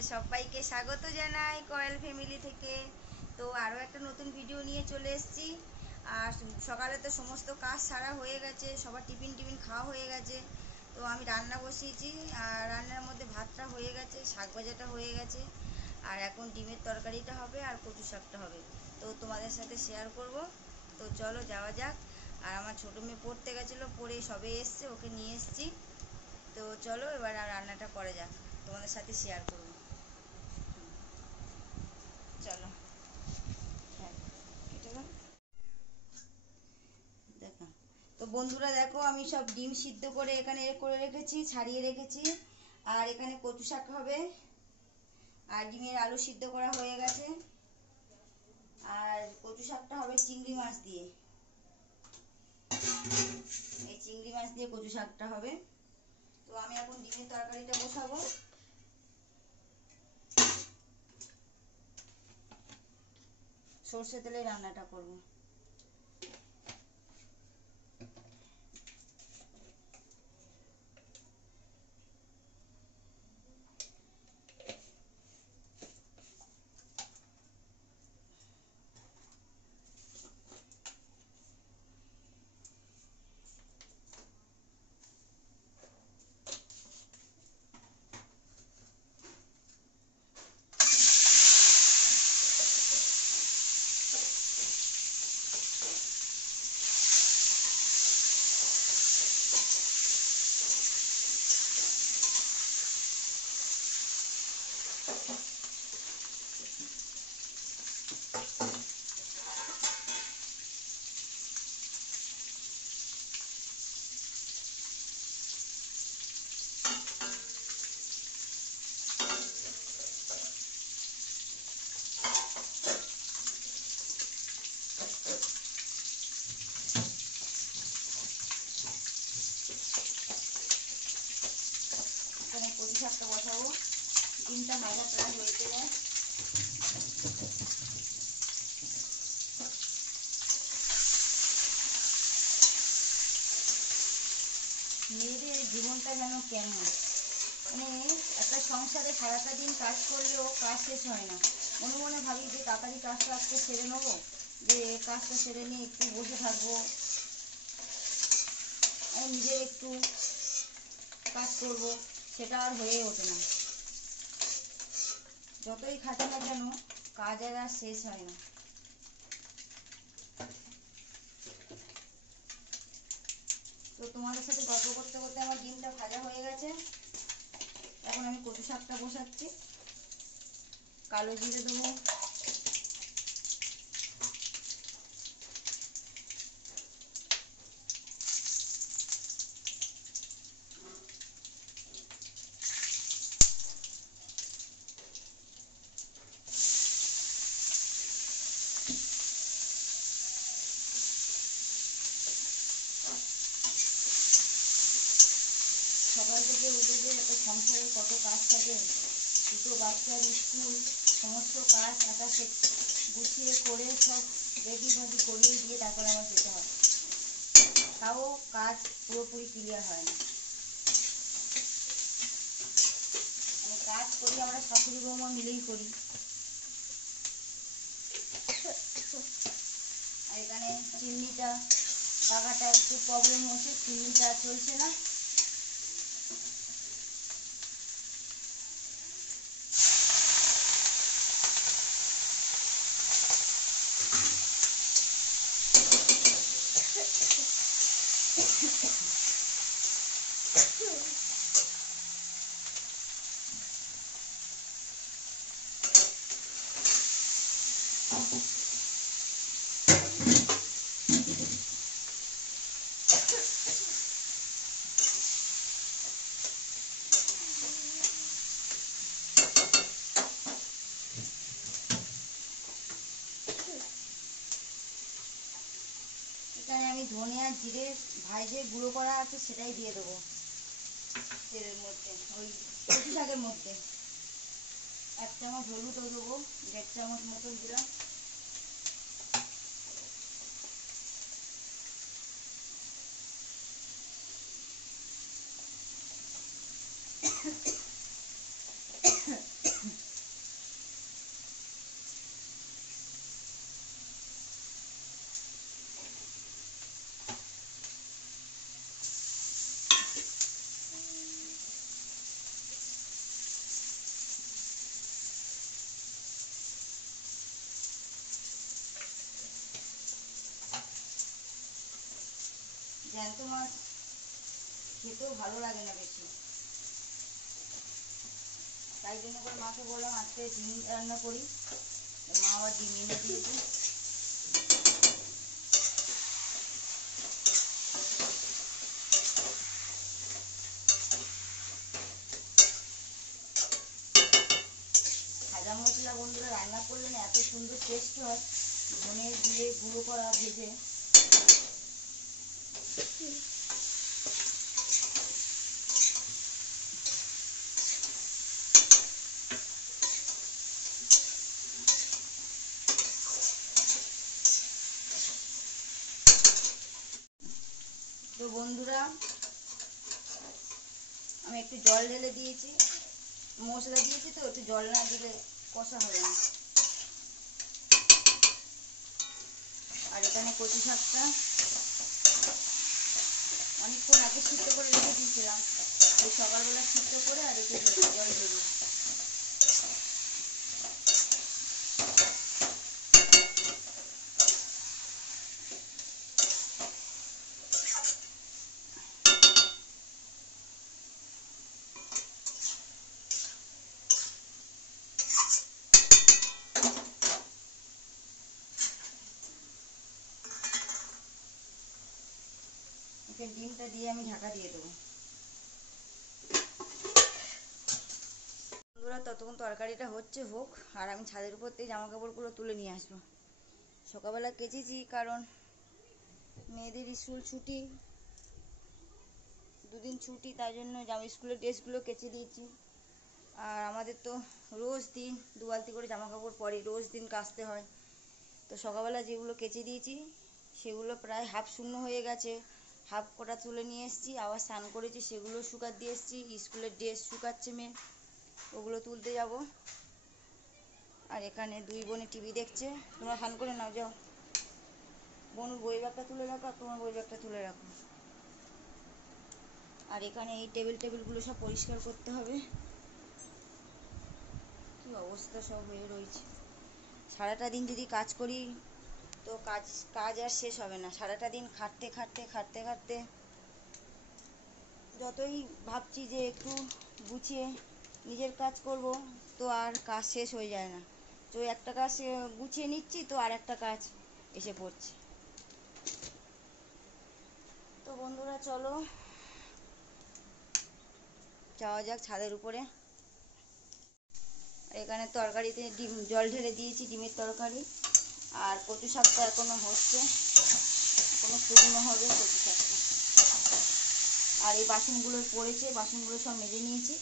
তোমাদের সবাইকে স্বাগত জানাই কয়েল ফ্যামিলি থেকে। তো আরও একটা নতুন ভিডিও নিয়ে চলে এসেছি। আর সকালে তো সমস্ত কাজ সারা হয়ে গেছে, সবার টিফিন খাওয়া হয়ে গেছে। তো আমি রান্না বসিয়েছি, আর রান্নার মধ্যে ভাতটা হয়ে গেছে, শাক ভাজাটা হয়ে গেছে, আর এখন ডিমের তরকারিটা হবে আর কচু শাকটা হবে। তো তোমাদের সাথে শেয়ার করব। তো চলো যাওয়া যাক। আর আমার ছোটো মেয়ে পড়তে গেছিলো, পড়ে সবে এসছে, ওকে নিয়ে এসেছি। তো চলো এবার আর রান্নাটা করা যাক, তোমাদের সাথে শেয়ার করব। চলো। হ্যাঁ, এটা দাও। দেখো, তো বন্ধুরা দেখো, আমি সব ডিম সিদ্ধ করে এখানে করে রেখেছি, ছাড়িয়ে রেখেছি। আর এখানে কচু শাক হবে, আর ডিমের আলু সিদ্ধ করা হয়ে গেছে। আর কচু শাকটা হবে চিংড়ি মাছ দিয়ে। এই চিংড়ি মাছ দিয়ে কচু শাকটা হবে। তো আমি এখন ডিমের তরকারিটা বসাবো। সর্ষে তেলে রান্নাটা করব। এখানে কচু শাকটা বসাবো। ডিমটা ভাজা প্রায় হয়েছে যায়। মেয়েদের জীবনটা যেন কেমন, মানে একটা সংসারে সারাটা দিন কাজ করলেও কাজ শেষ হয় না। মনে মনে ভাবি যে তাড়াতাড়ি কাজটা আজকে সেরে নেবো, যে কাজটা সেরে নিয়ে একটু বসে থাকবো, নিজের একটু কাজ করব, সেটা আর হয়ে ওঠে না। যতই খাটে না কেন, কাজ আর শেষ হয় না। তো তোমাদের সাথে গল্প করতে করতে আমার ডিমটা ভাজা হয়ে গেছে। এখন আমি কচু শাকটা বসাচ্ছি। কালো জিরে দেবো, সকাল থেকে উঠে যে এত সংসারের কত কাজ থাকে, দুটো বাচ্চার স্কুল, সমস্ত কাজ কাটা গুছিয়ে করে সব রেডি ভাডি করিয়ে দিয়ে তারপরে আমার যেতে হয়। তাও কাজ পুরোপুরি ক্লিয়ার হয় না। মানে কাজ করি আমরা শাশুড়ি বৌমা মিলেই করি। আর এখানে চিমনিটা পাকাটা একটু প্রবলেম হচ্ছে, চিমনিটা চলছে না। এখানে আমি ধনে আর জিরে ভাজে গুঁড়ো করা আছে, সেটাই দিয়ে দেবো তেলের মধ্যে, ওই কচু শাকের মধ্যে। 1 চামচ হলুদও দেবো, 1.5 চামচ মতন দিলাম। জ্যান্ত মাছ খেতেও ভালো লাগে না বেশি, তাই জন্য করে মাকে বললাম আজকে ডিম রান্না করি। মা আবার ডিম এনে দিয়েছে। ভাজা মশলা বন্ধুরা রান্না করলে না এত সুন্দর টেস্ট হয়, ধনে দিয়ে গুঁড়ো করা ভেজে। তো বন্ধুরা আমি একটু জল ঢেলে দিয়েছি, মশলা দিয়েছি তো একটু জল না দিলে কষা হবে না। আর এখানে কচু শাকটা অনেকক্ষণ আগে সিদ্ধ করে রেখে দিয়েছিলাম, এই সকালবেলা সিদ্ধ করে আর একটু জল ঢেলে। ডিমটা দিয়ে আমি ঢাকা দিয়ে দেবো। বন্ধুরা ততক্ষণ তরকারিটা হচ্ছে হোক, আর আমি ছাদের উপর থেকে জামা কাপড়গুলো তুলে নিয়ে আসবো। সকালবেলা কেচেছি কারণ মেয়েদের স্কুল ছুটি, দুদিন ছুটি, তাই জন্য স্কুলের ড্রেসগুলো কেচে দিয়েছি। আর আমাদের তো রোজ দিন দু বালতি করে জামা কাপড় পরে, রোজ দিন কাচতে হয়। তো সকালবেলা যেগুলো কেচে দিয়েছি সেগুলো প্রায় হাফ শূন্য হয়ে গেছে, হাফ কটা তুলে নিয়ে এসেছি। আবার স্নান করেছি সেগুলো শুকাতে দিয়ে এসেছি। স্কুলের ড্রেস শুকাচ্ছে মেয়ে, ওগুলো তুলতে যাব। আর এখানে দুই বোনে টিভি দেখছে। তোমরা স্নান করে নাও, যাও। বোন বই ব্যাগটা তুলে রাখো, আর তোমার বই ব্যাগটা তুলে রাখো। আর এখানে এই টেবিলগুলো সব পরিষ্কার করতে হবে। কি অবস্থা সব হয়ে রয়েছে। সারাটা দিন যদি কাজ করি তো কাজ আর শেষ হবে না। সারাটা দিন খাটতে খাটতে যতই ভাবছি যে একটু গুছিয়ে নিজের কাজ করব, তো আর কাজ শেষ হয়ে যায় না। তো একটা কাজ গুছিয়ে নিচ্ছি তো আর একটা কাজ এসে পড়ছে। তো বন্ধুরা চলো যাওয়া যাক ছাদের উপরে। এখানে তরকারিতে ডিম জল ঢেলে দিয়েছি, ডিমের তরকারি। আর কচু শাকটা এখনো হচ্ছে, এখনো শুকনো হবে কচু শাকটা। আর এই বাসনগুলো পড়েছে, বাসনগুলো সব মেজে নিয়েছি।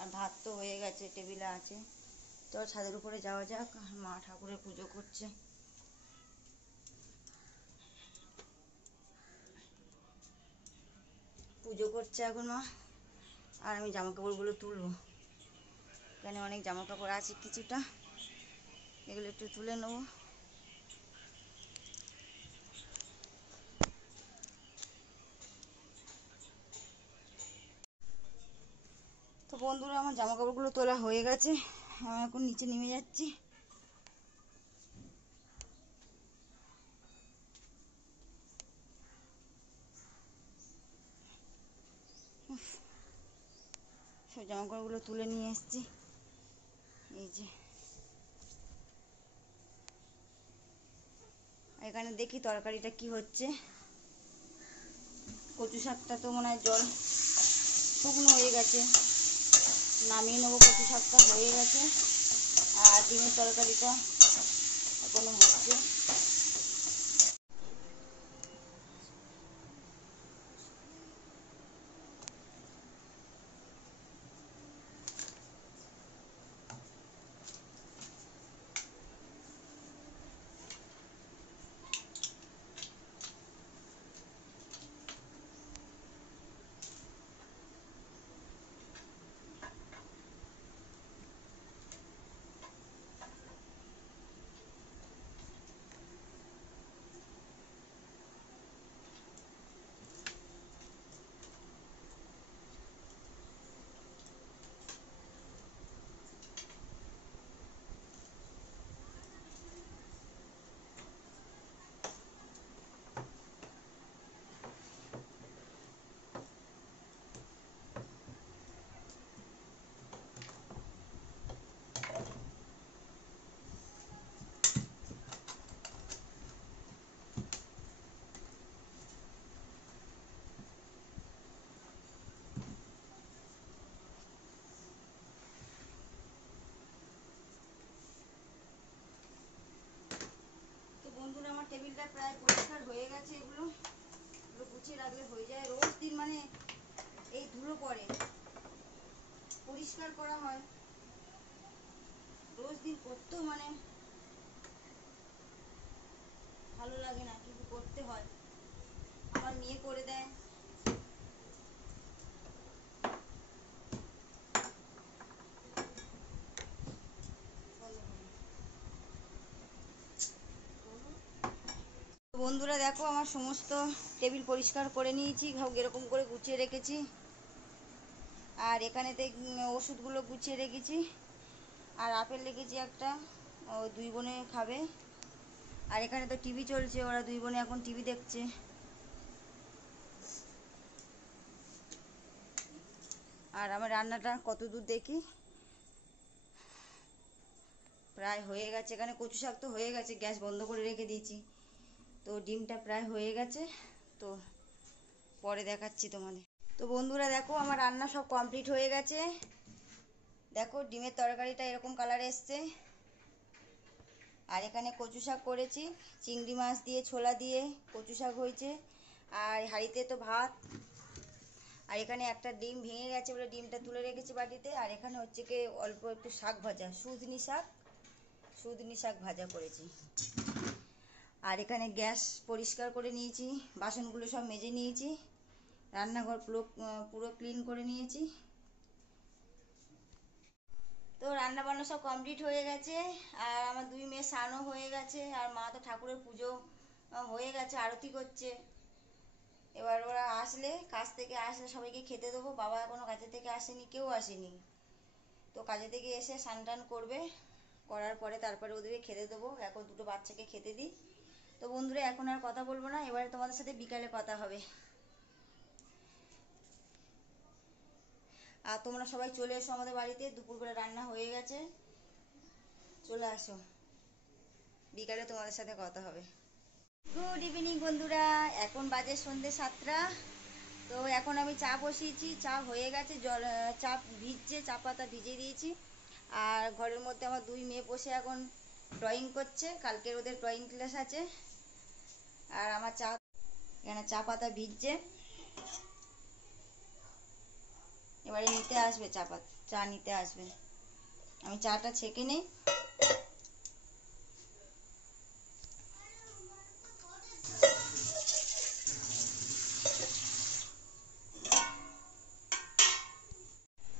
আর ভাত তো হয়ে গেছে, টেবিলে আছে। চল ছাদের উপরে যাওয়া যাক। মা ঠাকুরের পুজো করছে। পুজো করছে এখন মা, আর আমি জামা কাপড়গুলো তুলবো। এখানে অনেক জামা কাপড় আছে কিছুটা, এগুলো একটু তুলে নেবো। তো বন্ধুরা আমার জামা কাপড়গুলো তোলা হয়ে গেছে, আমি এখন নিচে নেমে যাচ্ছি। সব জামা কাপড়গুলো তুলে নিয়ে এসেছি। এই যে এখানে দেখি তরকারিটা কি হচ্ছে। কচু শাকটা তো মনে হয় জল শুকনো হয়ে গেছে, নামিয়ে নেবো। কচু শাকটা হয়ে গেছে, আর ডিমের তরকারিটা এখনো হচ্ছে। টেবিলটা প্রায় পরিষ্কার হয়ে গেছে। এগুলো গুছিয়ে রাখলে হয়ে যায়। রোজ দিন মানে এই ধুলো পড়ে, পরিষ্কার করা হয়, রোজ দিন করতেও মানে ভালো লাগে না, কিন্তু করতে হয়। আমার মেয়ে করে দেয়। বন্ধুরা দেখো, আমার সমস্ত টেবিল পরিষ্কার করে নিয়েছি, এরকম করে গুছিয়ে রেখেছি। আর এখানেতে ওষুধগুলো গুছিয়ে রেখেছি। আর আপেল রেখেছি একটা, ও দুই বোনে খাবে। আর এখানে তো টিভি চলছে, ওরা দুই বোনে এখন টিভি দেখছে। আর আমার রান্নাটা কত দূর দেখি, প্রায় হয়ে গেছে। এখানে কচু শাক তো হয়ে গেছে, গ্যাস বন্ধ করে রেখে দিয়েছি। তো ডিমটা প্রায় হয়ে গেছে, তো পরে দেখাচ্ছি তোমাদের। তো বন্ধুরা দেখো, আমার রান্না সব কমপ্লিট হয়ে গেছে। দেখো ডিমের তরকারিটা এরকম কালার এসছে। আর এখানে কচু শাক করেছি, চিংড়ি মাছ দিয়ে ছোলা দিয়ে কচু শাক হয়েছে। আর হাঁড়িতে তো ভাত। আর এখানে একটা ডিম ভেঙে গেছে বলে ডিমটা তুলে রেখেছি বাটিতে। আর এখানে হচ্ছে কি অল্প একটু শাক ভাজা, সুজনি শাক ভাজা করেছি। আর এখানে গ্যাস পরিষ্কার করে নিয়েছি, বাসনগুলো সব মেজে নিয়েছি, রান্নাঘর পুরো ক্লিন করে নিয়েছি। তো রান্না বান্না সব কমপ্লিট হয়ে গেছে। আর আমার দুই মেয়ে স্নানও হয়ে গেছে। আর মা তো ঠাকুরের পুজো হয়ে গেছে, আরতি করছে। এবার ওরা আসলে, কাজ থেকে আসলে সবাইকে খেতে দেবো। বাবা এখনো কাজে থেকে আসেনি, কেউ আসেনি। তো কাজে থেকে এসে স্নান টান করবে, করার পরে তারপরে ওদেরকে খেতে দেবো। এখন দুটো বাচ্চাকে খেতে দিই। তো বন্ধুরা এখন আর কথা বলবো না, এবারে তোমাদের সাথে বিকালে কথা হবে। আর তোমরা সবাই চলে এসো আমাদের বাড়িতে, দুপুরবেলা রান্না হয়ে গেছে, চলে আসো, বিকালে তোমাদের সাথে কথা হবে। গুড ইভিনিং বন্ধুরা, এখন বাজে সন্ধ্যে 7টা। তো এখন আমি চা বসিয়েছি, চা হয়ে গেছে, চা ভিজছে, চা পাতা ভিজিয়ে দিয়েছি। আর ঘরের মধ্যে আমার দুই মেয়ে বসে এখন ড্রয়িং করছে, কালকের ওদের ড্রয়িং ক্লাস আছে। আর আমার এখানে চা পাতা ভিজছে, এবারে নিতে আসবে চা নিতে আসবে। আমি চাটা ছেঁকে নেই।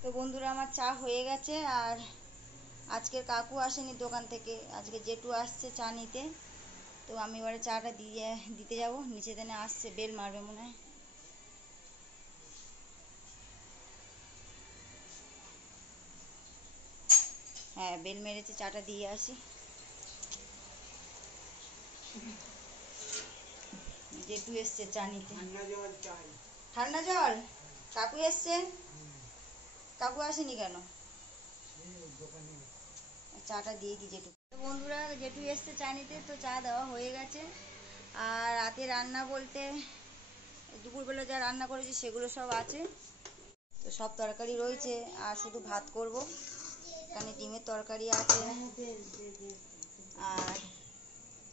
তো বন্ধুরা আমার চা হয়ে গেছে। আর আজকের কাকু আসেনি দোকান থেকে, আজকে জেঠু আসছে চা নিতে। তো আমি এবারে চাটা দিতে যাব, নিচে দেনে আসছে, বেল মারবে মনে হয়। হ্যাঁ বেল মেরেছে, চাটা দিয়ে আসি। জেঠু এসছে চা নিতে। ঠান্ডা জল? কাকু এসছে? কাকু আসেনি কেন? চাটা দিয়ে দিই জেঠু। বন্ধুরা জেঠু এসছে চা নিতে, তো চা দেওয়া হয়ে গেছে। আর রাতে রান্না বলতে দুপুরবেলা যা রান্না করেছি সেগুলো সব আছে। তো সব তরকারি রয়েছে, আর শুধু ভাত করব। এখানে ডিমের তরকারি আছে, আর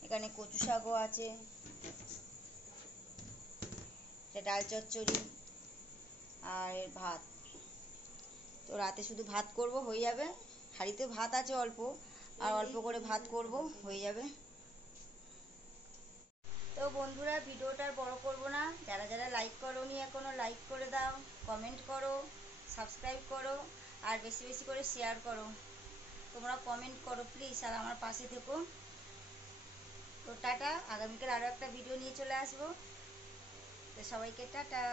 এখানে কচু শাকও আছে, ডাল চচ্চড়ি আর ভাত। তো রাতে শুধু ভাত করব, হয়ে যাবে। হাঁড়িতে ভাত আছে অল্প, আর অল্প করে ভাত করব, হয়ে যাবে। তো বন্ধুরা ভিডিওটা আর বড় করব না, যারা যারা লাইক করোনি এখনো লাইক করে দাও, কমেন্ট করো, সাবস্ক্রাইব করো, আর বেশি বেশি করে শেয়ার করো। তোমরা কমেন্ট করো প্লিজ, আর আমার পাশে থেকো। তো টাটা, আগামীকাল আরও একটা ভিডিও নিয়ে চলে আসবো। তো সবাইকে টাটা।